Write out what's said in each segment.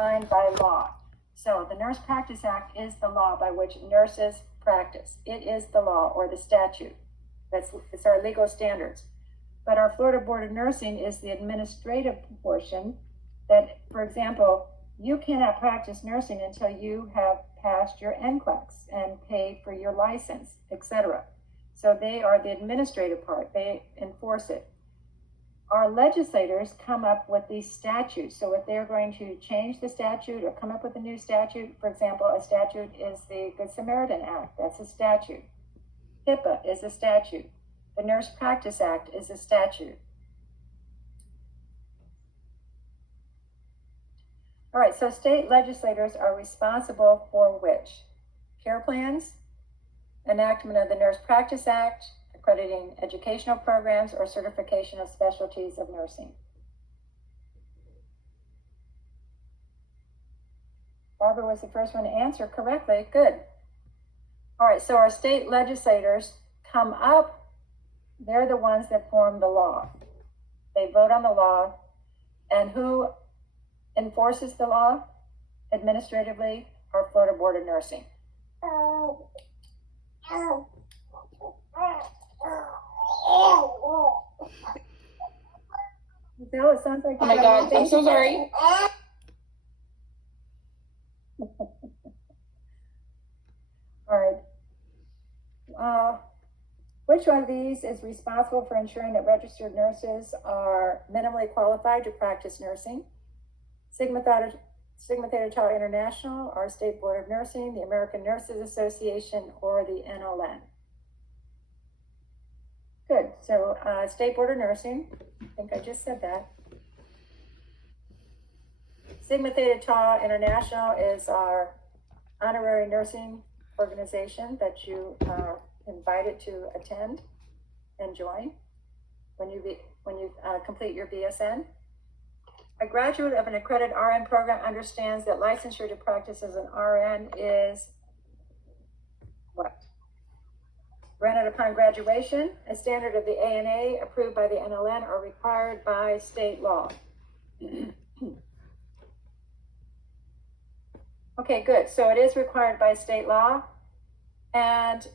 defined by law. So the Nurse Practice Act is the law by which nurses practice. It is the law or the statute. It's our legal standards. But our Florida Board of Nursing is the administrative portion that, for example, you cannot practice nursing until you have passed your NCLEX and paid for your license, etc. So they are the administrative part. They enforce it. Our legislators come up with these statutes. So if they're going to change the statute or come up with a new statute, for example, a statute is the Good Samaritan Act. That's a statute. HIPAA is a statute. The Nurse Practice Act is a statute. All right, so state legislators are responsible for which? Care plans, enactment of the Nurse Practice Act, accrediting educational programs, or certification of specialties of nursing. Barbara was the first one to answer correctly. Good. All right, so our state legislators come up, they're the ones that form the law. They vote on the law, and who enforces the law administratively? Our Florida Board of Nursing. Bill, it sounds like oh my God, I'm so sorry. All right. Which one of these is responsible for ensuring that registered nurses are minimally qualified to practice nursing? Sigma Theta Tau International, our State Board of Nursing, the American Nurses Association, or the NLN? Good. So State Board of Nursing, I think I just said that. Sigma Theta Tau International is our honorary nursing organization that you are invited to attend and join when you complete your BSN. A graduate of an accredited RN program understands that licensure to practice as an RN is what? Granted upon graduation, a standard of the ANA approved by the NLN or required by state law. Okay, good. So it is required by state law. And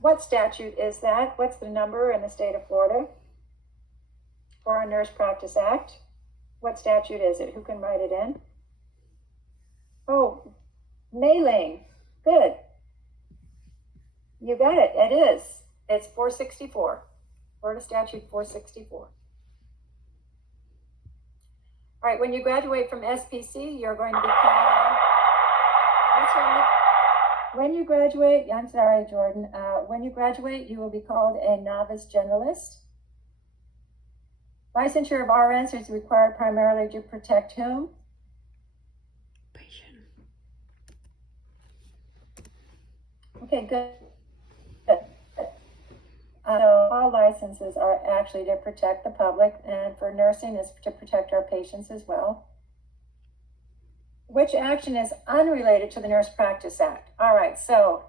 what statute is that? What's the number in the state of Florida for our Nurse Practice Act? What statute is it? Who can write it in? Oh, mailing. Good. You got it. It is. It's 464. Florida Statute 464. All right. When you graduate from SPC, you're going to become. That's right. When you graduate, I'm sorry, Jordan. When you graduate, you will be called a novice generalist. Licensure of RNs is required primarily to protect whom? Patient. Okay, good. So all licenses are actually to protect the public, and for nursing is to protect our patients as well. Which action is unrelated to the Nurse Practice Act? All right, so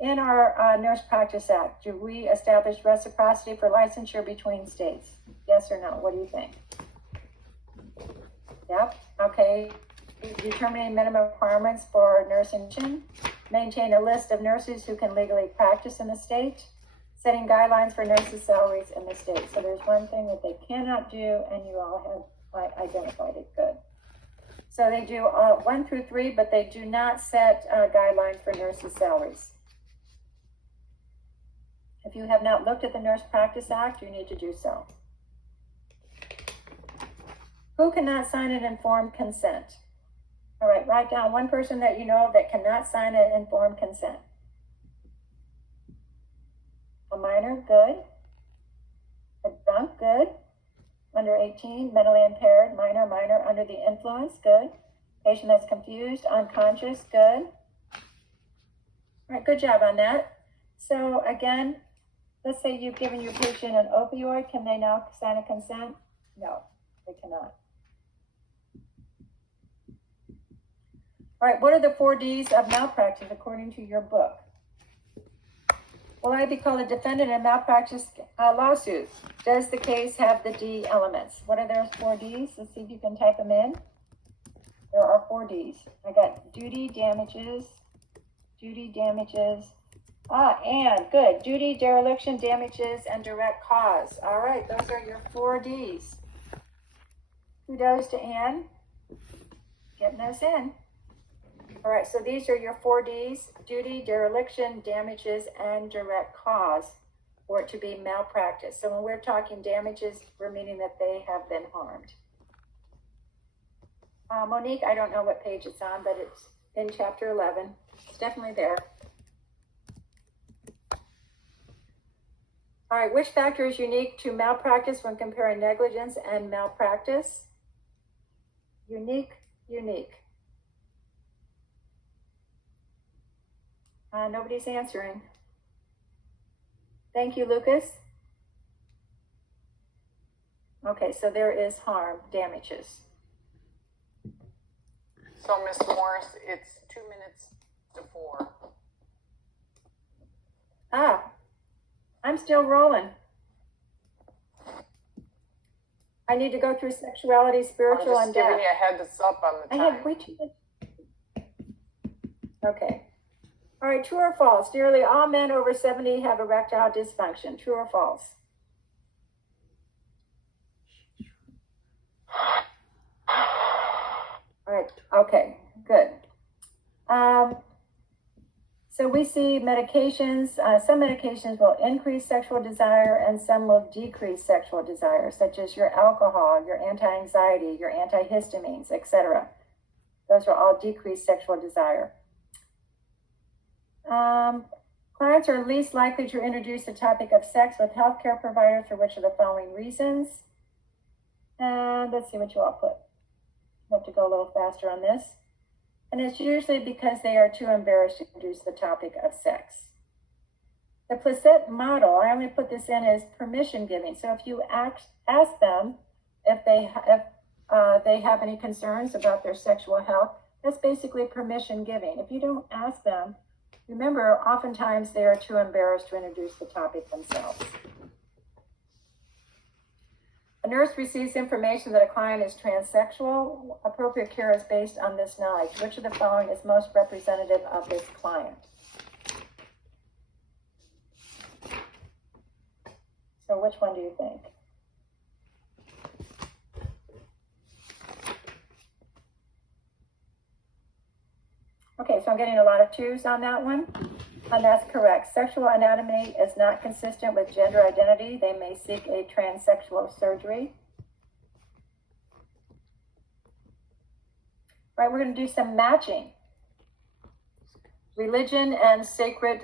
in our Nurse Practice Act, do we establish reciprocity for licensure between states? Yes or no? What do you think? Yep. Okay. Determining minimum requirements for nursing. Maintain a list of nurses who can legally practice in the state. Setting guidelines for nurses' salaries in the state. So there's one thing that they cannot do, and you all have identified it. Good. So they do 1 through 3, but they do not set guidelines for nurses' salaries. If you have not looked at the Nurse Practice Act, you need to do so. Who cannot sign an informed consent? All right, write down one person that you know that cannot sign an informed consent. A minor, good. A drunk, good. Under 18, mentally impaired, minor, under the influence, good. Patient that's confused, unconscious, good. All right, good job on that. So again, let's say you've given your patient an opioid. Can they now sign a consent? No, they cannot. All right, what are the 4 Ds of malpractice according to your book? Will I be called a defendant in a malpractice lawsuit? Does the case have the D elements? What are those 4 Ds? Let's see if you can type them in. There are 4 Ds. I got duty, damages, and good, duty, dereliction, damages, and direct cause. All right, those are your 4 Ds. Kudos to Anne, getting those in. All right, so these are your 4 Ds, duty, dereliction, damages, and direct cause for it to be malpractice. So when we're talking damages, we're meaning that they have been harmed. Monique, I don't know what page it's on, but it's in chapter 11. It's definitely there. All right, which factor is unique to malpractice when comparing negligence and malpractice? Unique. Nobody's answering. Thank you, Lucas. Okay, so there is harm, damages. So, Ms. Morris, it's 2 minutes to 4. I'm still rolling. I need to go through sexuality, spiritual, I'm and just giving death. you a heads up on the I time. had way too much. Okay. All right, true or false? Nearly all men over 70 have erectile dysfunction. True or false? All right, okay, good. So we see medications, some medications will increase sexual desire and some will decrease sexual desire, such as your alcohol, your anti-anxiety, your antihistamines, etc. Those will all decrease sexual desire. Clients are least likely to introduce the topic of sex with healthcare providers for which of the following reasons. And let's see what you all put. I have to go a little faster on this. And it's usually because they are too embarrassed to introduce the topic of sex. The Placet model, I only put this in as permission giving. So if you ask them if they have any concerns about their sexual health, that's basically permission giving. If you don't ask them, remember, oftentimes they are too embarrassed to introduce the topic themselves. A nurse receives information that a client is transsexual. Appropriate care is based on this knowledge. Which of the following is most representative of this client? So which one do you think? Okay, so I'm getting a lot of 2s on that one. And that's correct. Sexual anatomy is not consistent with gender identity. They may seek a transsexual surgery. All right, we're going to do some matching. Religion and sacred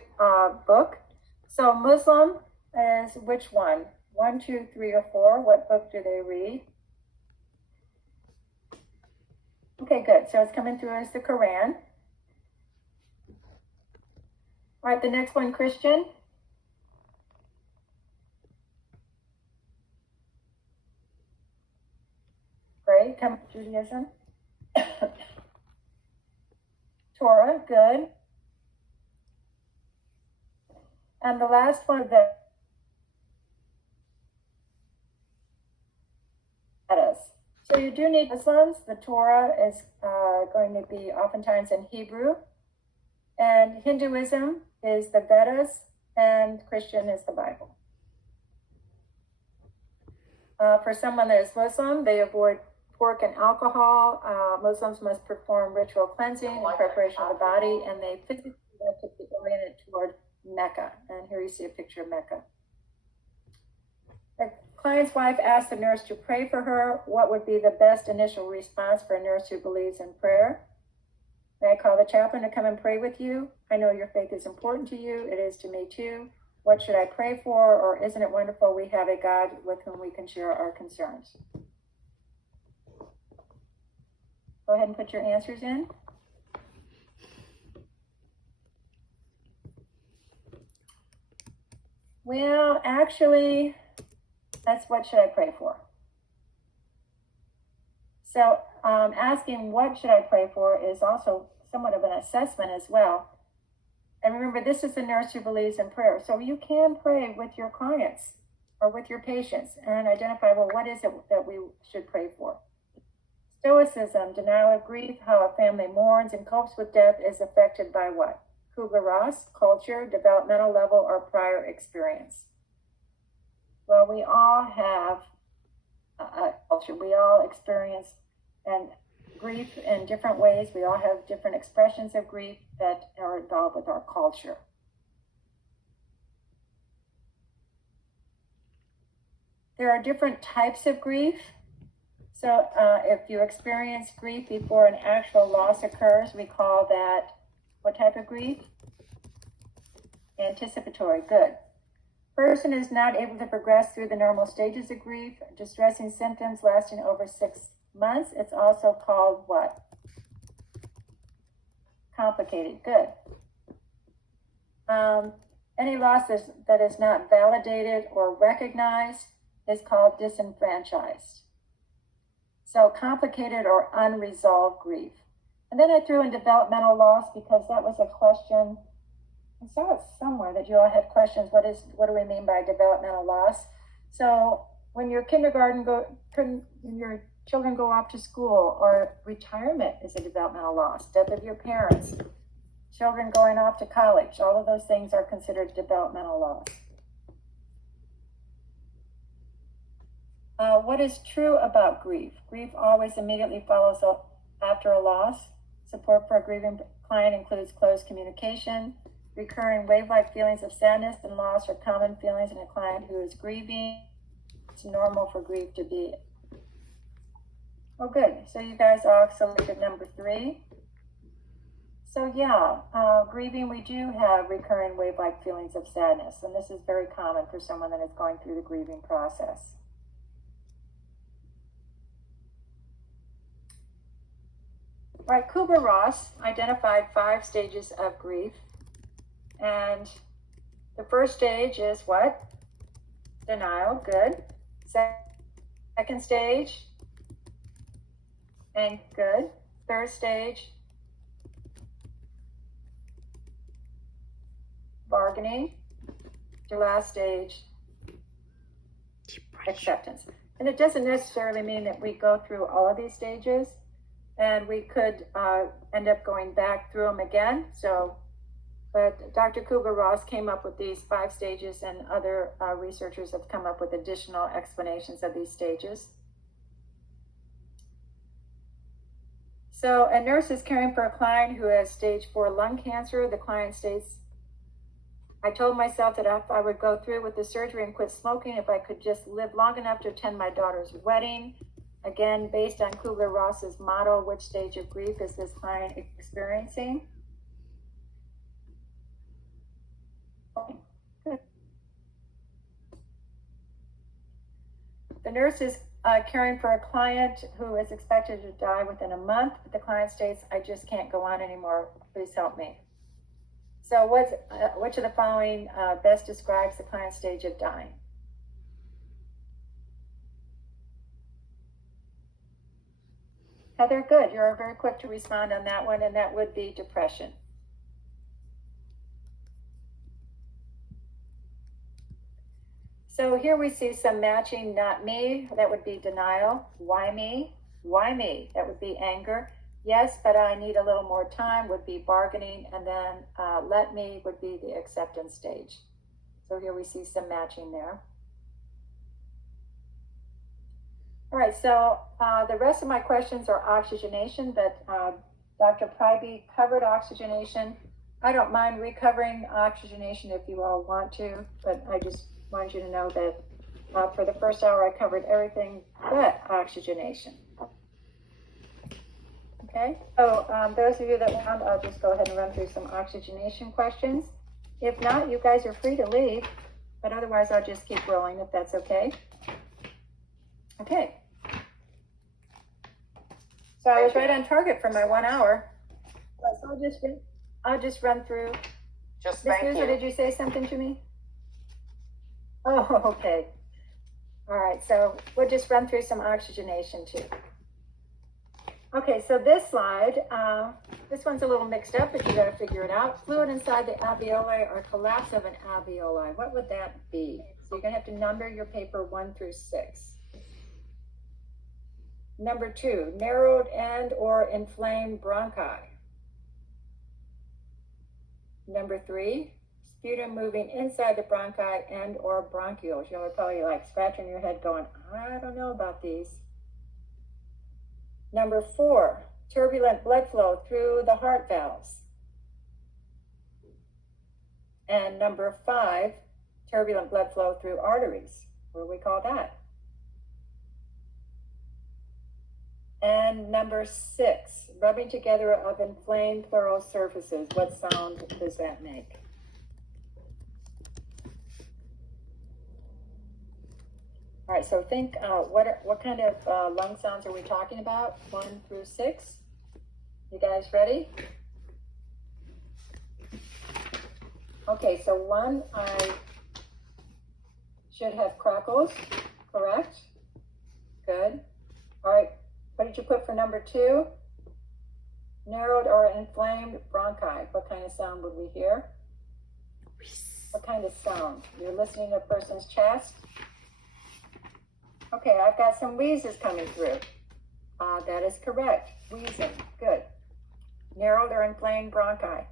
book. So Muslim is which one? 1, 2, 3, or 4? What book do they read? Okay, good. So it's coming through as the Quran. All right, the next one, Christian. Great, come Judaism. Torah, good. And the last one, the Vedas. So you do need Muslims. The Torah is going to be oftentimes in Hebrew. And Hinduism is the Vedas, and Christian is the Bible. For someone that is Muslim, they avoid pork and alcohol. Muslims must perform ritual cleansing and preparation of the body, and they physically like to be oriented toward Mecca. And here you see a picture of Mecca. The client's wife asked the nurse to pray for her. What would be the best initial response for a nurse who believes in prayer? May I call the chaplain to come and pray with you? I know your faith is important to you. It is to me too. What should I pray for? Or isn't it wonderful we have a God with whom we can share our concerns? Go ahead and put your answers in. Well, actually, that's what should I pray for? So asking what should I pray for is also somewhat of an assessment as well. And remember, this is a nurse who believes in prayer. So you can pray with your clients or with your patients and identify, well, what is it that we should pray for? Stoicism, denial of grief, how a family mourns and copes with death is affected by what? Kubler-Ross, culture, developmental level, or prior experience. Well, we all have a culture. We all experience and grief in different ways. We all have different expressions of grief that are involved with our culture. There are different types of grief. So if you experience grief before an actual loss occurs, we call that what type of grief? Anticipatory. Good. Person is not able to progress through the normal stages of grief, distressing symptoms lasting over 6 months. It's also called what? Complicated. Good. Any loss that is not validated or recognized is called disenfranchised. So complicated or unresolved grief. And then I threw in developmental loss because that was a question. I saw it somewhere that you all had questions. What do we mean by developmental loss? So when your your children go off to school, or retirement is a developmental loss, death of your parents, children going off to college, all of those things are considered developmental loss. What is true about grief? Grief always immediately follows up after a loss. Support for a grieving client includes close communication. Recurring wave-like feelings of sadness and loss are common feelings in a client who is grieving. It's normal for grief to be. Oh, good. So you guys all selected number 3. So yeah, grieving, we do have recurring wave-like feelings of sadness, and this is very common for someone that is going through the grieving process. All right, Kubler-Ross identified 5 stages of grief. And the first stage is what? Denial. Good. Second stage. And good. Third stage. Bargaining. Your last stage. Acceptance. And it doesn't necessarily mean that we go through all of these stages. And we could end up going back through them again. But Dr. Kubler-Ross came up with these 5 stages, and other researchers have come up with additional explanations of these stages. So a nurse is caring for a client who has stage 4 lung cancer. The client states, I told myself that if I would go through with the surgery and quit smoking, if I could just live long enough to attend my daughter's wedding. Again, based on Kubler-Ross's model, which stage of grief is this client experiencing? Good. The nurse is caring for a client who is expected to die within a month. The client states, I just can't go on anymore. Please help me. So which of the following best describes the client's stage of dying? Heather, good. You're very quick to respond on that one, and that would be depression. So here we see some matching, not me. That would be denial. Why me? Why me? That would be anger. Yes, but I need a little more time would be bargaining. And then let me would be the acceptance stage. So here we see some matching there. All right, so the rest of my questions are oxygenation, but Dr. Pryby covered oxygenation. I don't mind recovering oxygenation if you all want to, but I just want you to know that for the first hour I covered everything but oxygenation. Okay, so those of you that want, I'll just go ahead and run through some oxygenation questions. If not, you guys are free to leave, but otherwise I'll just keep rolling if that's okay. Okay. So I was right on target for my 1 hour. So I'll just run through. Just Ms. thank Muser, you. did you say something to me? Oh, okay. All right, so we'll just run through some oxygenation too. Okay, so this slide, this one's a little mixed up, but you gotta figure it out. Fluid inside the alveoli or collapse of an alveoli. What would that be? So you're gonna have to number your paper 1 through 6. Number 2, narrowed and or inflamed bronchi. Number 3, sputum moving inside the bronchi and or bronchioles. You're probably like scratching your head going, I don't know about these. Number 4, turbulent blood flow through the heart valves. And number 5, turbulent blood flow through arteries. What do we call that? And number 6, rubbing together of inflamed pleural surfaces. What sound does that make? All right, so think, what kind of lung sounds are we talking about? 1 through 6. You guys ready? Okay, so 1, I should have crackles, correct? Good. All right, what did you put for number 2? Narrowed or inflamed bronchi. What kind of sound would we hear? What kind of sound? You're listening to a person's chest? Okay, I've got some wheezes coming through. That is correct. Wheezing. Good. Narrowed or inflamed bronchi.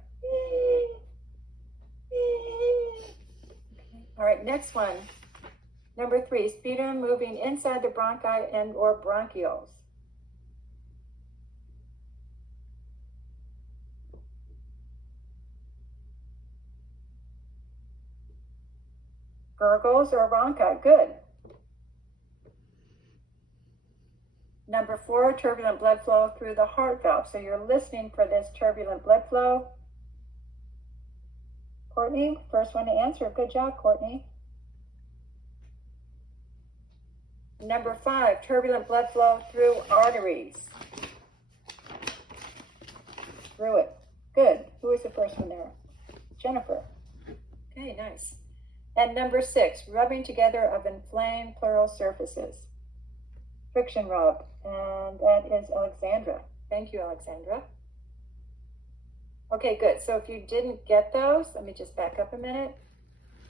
All right, next one. Number 3, sputum moving inside the bronchi and or bronchioles. Gurgles or rhonchi. Good. Number 4, turbulent blood flow through the heart valve. So you're listening for this turbulent blood flow. Courtney, first one to answer. Good job, Courtney. Number 5, turbulent blood flow through arteries. Through it. Good. Who was the first one there? Jennifer. Okay, nice. And number 6, rubbing together of inflamed pleural surfaces. Friction rub. And that is Alexandra. Thank you, Alexandra. Okay, good. So if you didn't get those, let me just back up a minute.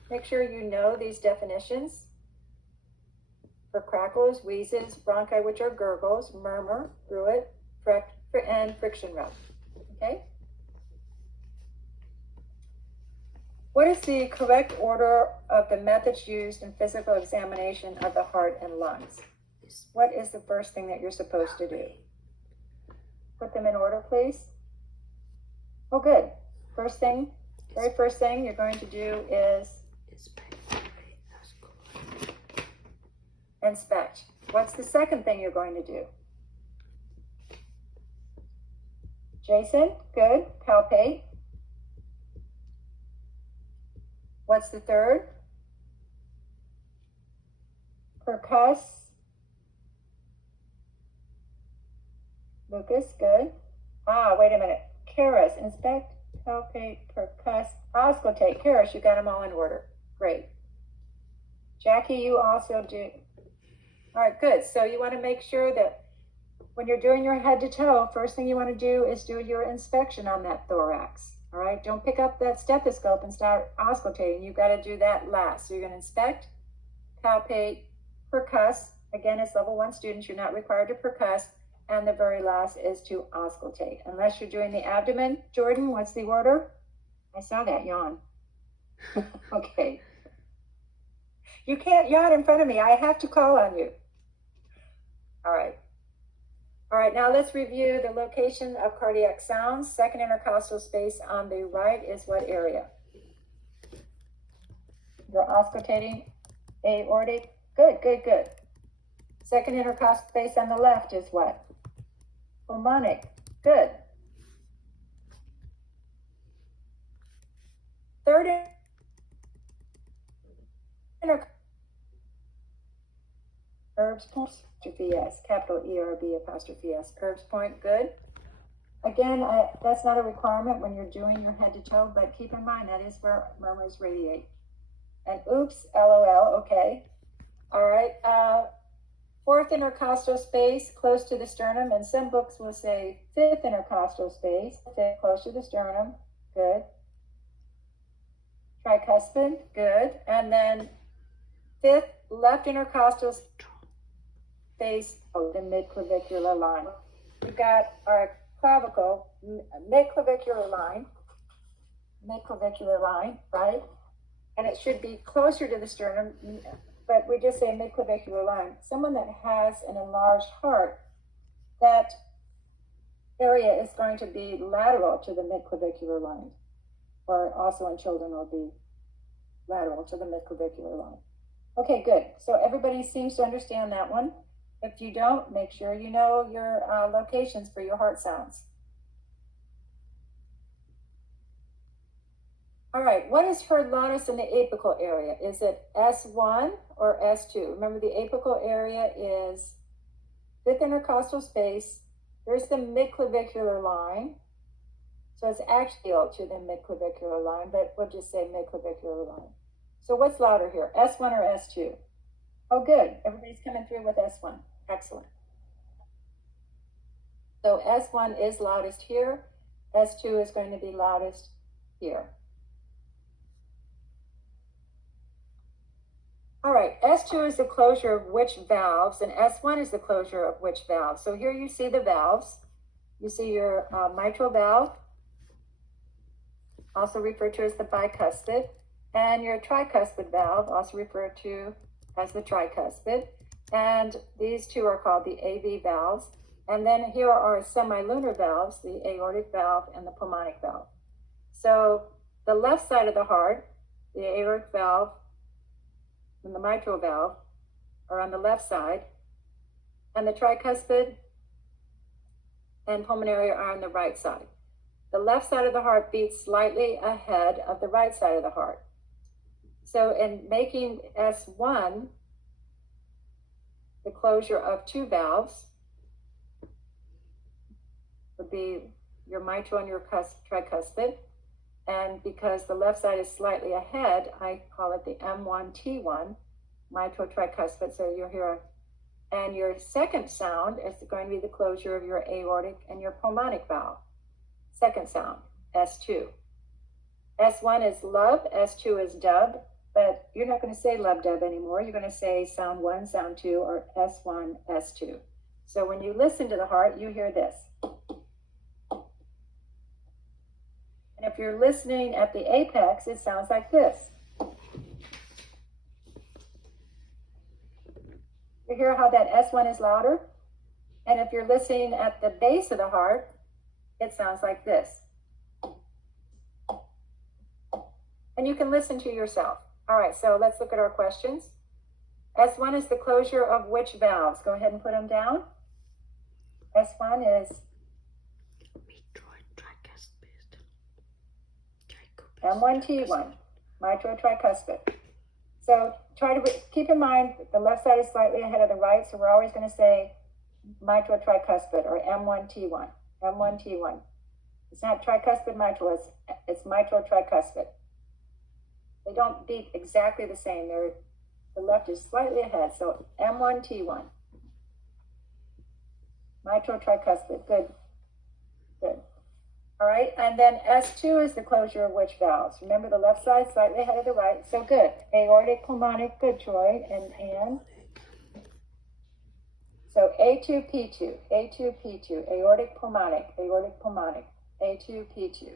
Make sure you know these definitions. For crackles, wheezes, bronchi, which are gurgles, murmur, through it, and friction rub. Okay? What is the correct order of the methods used in physical examination of the heart and lungs? What is the first thing that you're supposed to do? Put them in order, please. Oh, good. First thing, very first thing you're going to do is inspect. What's the second thing you're going to do? Jason, good. Palpate. What's the third? Percuss. Lucas, good. Wait a minute. Karis, inspect, palpate, percuss, auscultate. Karis, you got them all in order. Great. Jackie, you also do. All right, good. So you want to make sure that when you're doing your head to toe, first thing you want to do is do your inspection on that thorax. All right, don't pick up that stethoscope and start auscultating. You've got to do that last. So you're going to inspect, palpate, percuss. Again, as level 1 students, you're not required to percuss. And the very last is to auscultate. Unless you're doing the abdomen. Jordan, what's the order? I saw that yawn. Okay. You can't yawn in front of me. I have to call on you. All right. All right, now let's review the location of cardiac sounds. Second intercostal space on the right is what area? You're auscultating aortic. Good, good, good. Second intercostal space on the left is what? Pulmonic. Good. Third intercostal. Herb's point, apostrophe S, capital ERB, apostrophe S, Herb's point, good. Again, that's not a requirement when you're doing your head to toe, but keep in mind that is where murmurs radiate. And oops, LOL, okay. All right, fourth intercostal space, close to the sternum, and some books will say fifth intercostal space, close to the sternum, good. Tricuspid, good. And then fifth, left intercostal base of the midclavicular line. We've got our clavicle, midclavicular line, right? And it should be closer to the sternum, but we just say midclavicular line. Someone that has an enlarged heart, that area is going to be lateral to the midclavicular line, or also in children will be lateral to the midclavicular line. Okay, good. So everybody seems to understand that one. If you don't, make sure you know your locations for your heart sounds. All right, what is heard loudest in the apical area? Is it S1 or S2? Remember, the apical area is fifth intercostal space. There's the midclavicular line. So it's axial to the midclavicular line, but we'll just say midclavicular line. So what's louder here, S1 or S2? Oh, good. Everybody's coming through with S1. Excellent. So S1 is loudest here. S2 is going to be loudest here. All right, S2 is the closure of which valves, and S1 is the closure of which valves. So here you see the valves. You see your mitral valve, also referred to as the bicuspid, and your tricuspid valve, also referred to as the tricuspid. And these two are called the AV valves. And then here are semilunar valves, the aortic valve and the pulmonic valve. So the left side of the heart, the aortic valve and the mitral valve are on the left side, and the tricuspid and pulmonary are on the right side. The left side of the heart beats slightly ahead of the right side of the heart. So in making S1 the closure of two valves would be your mitral and your tricuspid. And because the left side is slightly ahead, I call it the M1T1, mitral tricuspid. So you'll hear, and your second sound is going to be the closure of your aortic and your pulmonic valve. Second sound, S2. S1 is lub, S2 is dub, but you're not going to say lub dub anymore. You're going to say sound 1, sound 2, or S1, S2. So when you listen to the heart, you hear this. And if you're listening at the apex, it sounds like this. You hear how that S1 is louder? And if you're listening at the base of the heart, it sounds like this. And you can listen to yourself. All right, so let's look at our questions. S1 is the closure of which valves? Go ahead and put them down. S1 is M1T1, mitral tricuspid. So try to keep in mind the left side is slightly ahead of the right, so we're always going to say mitral tricuspid or M1T1. M1T1. It's not tricuspid mitral, it's mitral tricuspid. They don't beat exactly the same. The left is slightly ahead, so M1T1. Mitral tricuspid. Good. Good. All right, and then S2 is the closure of which valves? Remember, the left side slightly ahead of the right, so good. Aortic, pulmonic, good, Troy, and. So A2, P2, A2, P2, aortic, pulmonic, A2, P2.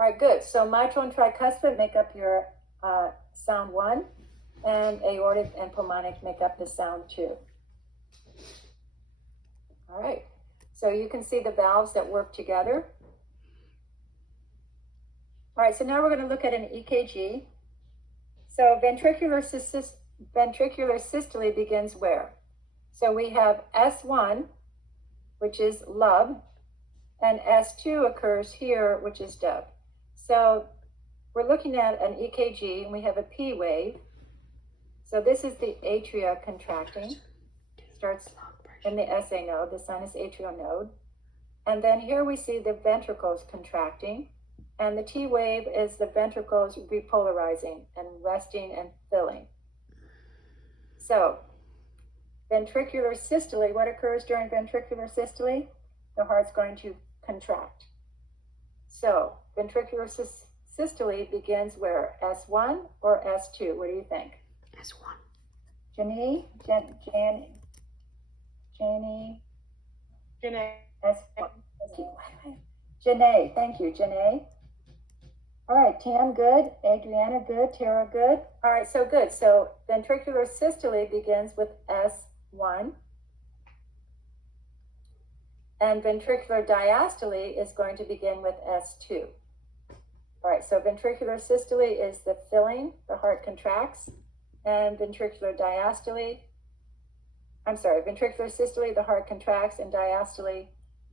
All right, good. So mitral and tricuspid make up your sound 1, and aortic and pulmonic make up the sound 2. All right. So you can see the valves that work together. All right, so now we're going to look at an EKG. So ventricular systole begins where? So we have S1, which is lub, and S2 occurs here, which is dub. So we're looking at an EKG, and we have a P wave. So this is the atria contracting. Starts in the SA node, the sinus atrial node. And then here we see the ventricles contracting, and the T wave is the ventricles repolarizing and resting and filling. So ventricular systole, what occurs during ventricular systole? The heart's going to contract. So ventricular systole begins where? S1 or S2? What do you think? S1. Janie, Janie, Janae. Janae, thank you, Janae. All right, Tam, good. Adriana, good. Tara, good. All right, so good. So ventricular systole begins with S1. And ventricular diastole is going to begin with S2. All right, so ventricular systole is the filling, the heart contracts, and ventricular systole, the heart contracts, and diastole,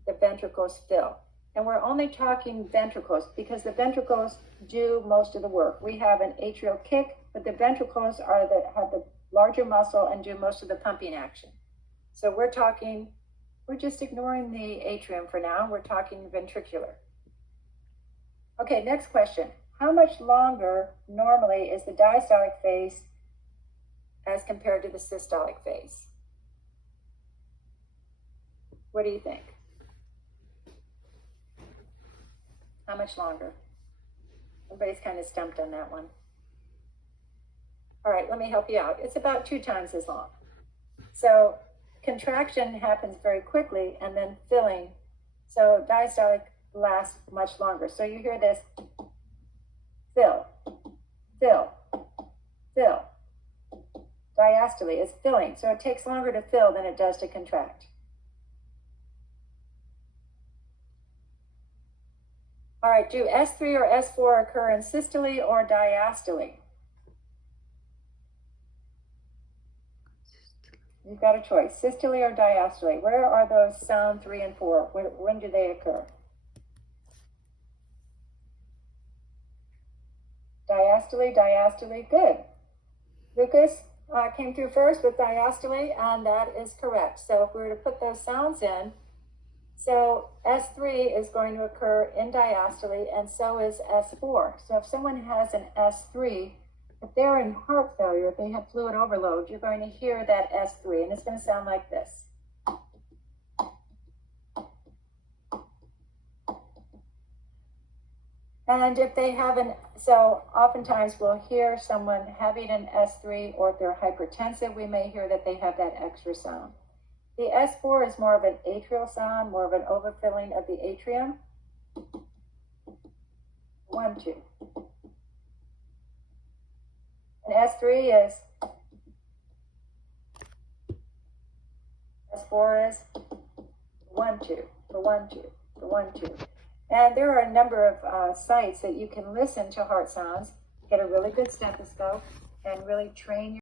the ventricles fill. And we're only talking ventricles because the ventricles do most of the work. We have an atrial kick, but the ventricles have the larger muscle and do most of the pumping action. So we're just ignoring the atrium for now. We're talking ventricular. Okay, next question. How much longer normally is the diastolic phase as compared to the systolic phase? What do you think? How much longer? Everybody's kind of stumped on that one. All right, let me help you out. It's about 2 times as long. So contraction happens very quickly and then filling. So diastolic lasts much longer. So you hear this, fill, fill, fill. Diastole is filling. So it takes longer to fill than it does to contract. All right, do S3 or S4 occur in systole or diastole? You've got a choice, systole or diastole. Where are those sound 3 and 4? When do they occur? Diastole, good. Lucas came through first with diastole, and that is correct. So if we were to put those sounds in, so S3 is going to occur in diastole, and so is S4. So if someone has an S3, if they're in heart failure, if they have fluid overload, you're going to hear that S3, and it's going to sound like this. And if they haven't, so oftentimes we'll hear someone having an S3, or if they're hypertensive, we may hear that they have that extra sound. The S4 is more of an atrial sound, more of an overfilling of the atrium. 1, 2. And S3 is, S4 is 1, 2, for 1, 2, for 1, 2. And there are a number of sites that you can listen to heart sounds, get a really good stethoscope, and really train your